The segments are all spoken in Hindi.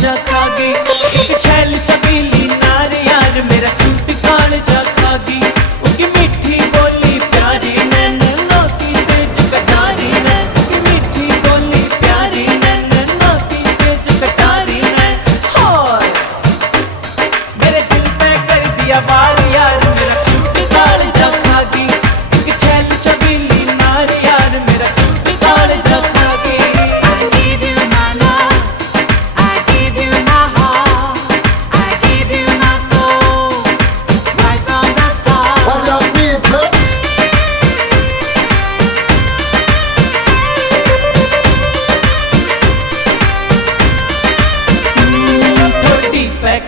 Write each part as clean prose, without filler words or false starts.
जा खागी। एक छैल छबीली नार यार मेरा छूट काल जा खागी। उसकी मीठी बोली प्यारी नैन नाती तेज कटारी नैन। उसकी मीठी बोली प्यारी नैन नाती तेज कटारी नैन। हाय मेरे दिल पे कर दिया वार यार मेरा छूट काल जा खागी। एक छैल छबीली नार यार मेरा छूट काल जा खागी।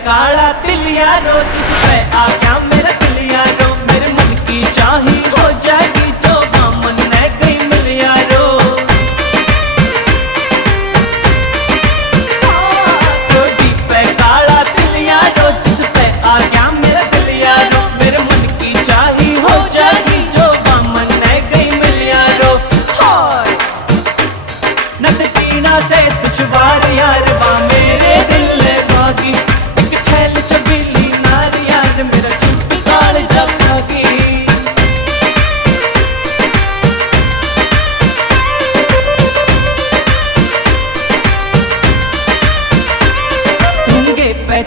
काला तिल यारो जिस पे आ गया मेरा दिल यारो। मेरे मन की चाही हो जाएगी जो मन ने गई मिल यारो। चोटी पे काला तिल यारो जिस पे आ गया मेरा दिल यारो। मेरे मन की चाही हो जाएगी जो मन ने गई मिल यारो। हाय नदीना से दुश्वार यार वा मेरे दिल ले भागी।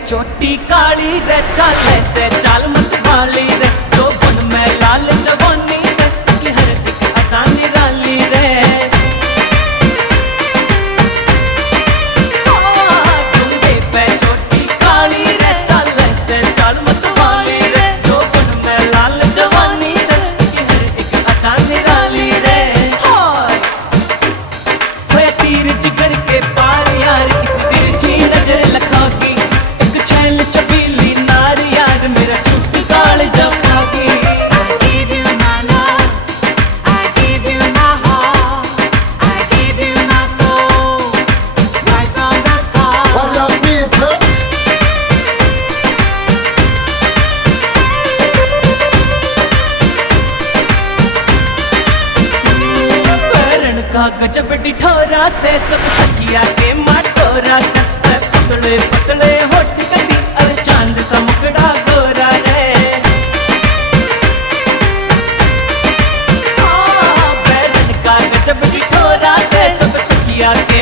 चोटी काली रे चाल से चाल मत वाली रे। तो बन में लाल जवानी से हर एक अदा निराली रे। डूंगे पे चोटी काली रे चाल से चाल मत वाली रे। तो बन में लाल जवानी से हर एक अदा निराली रे। हाय होया तीर जिगर के पार यार किसी तिरछी नजर लखागी। छैल छबीली नार यार मेरा छूट काल जा खागी। का गजब डिठोरा से सब सखिया के माटोरा से पतले पतले होठ कली अरे चांद सा मुकड़ा गोरा रे। बैरन का गजब डिठोरा से सब सखिया के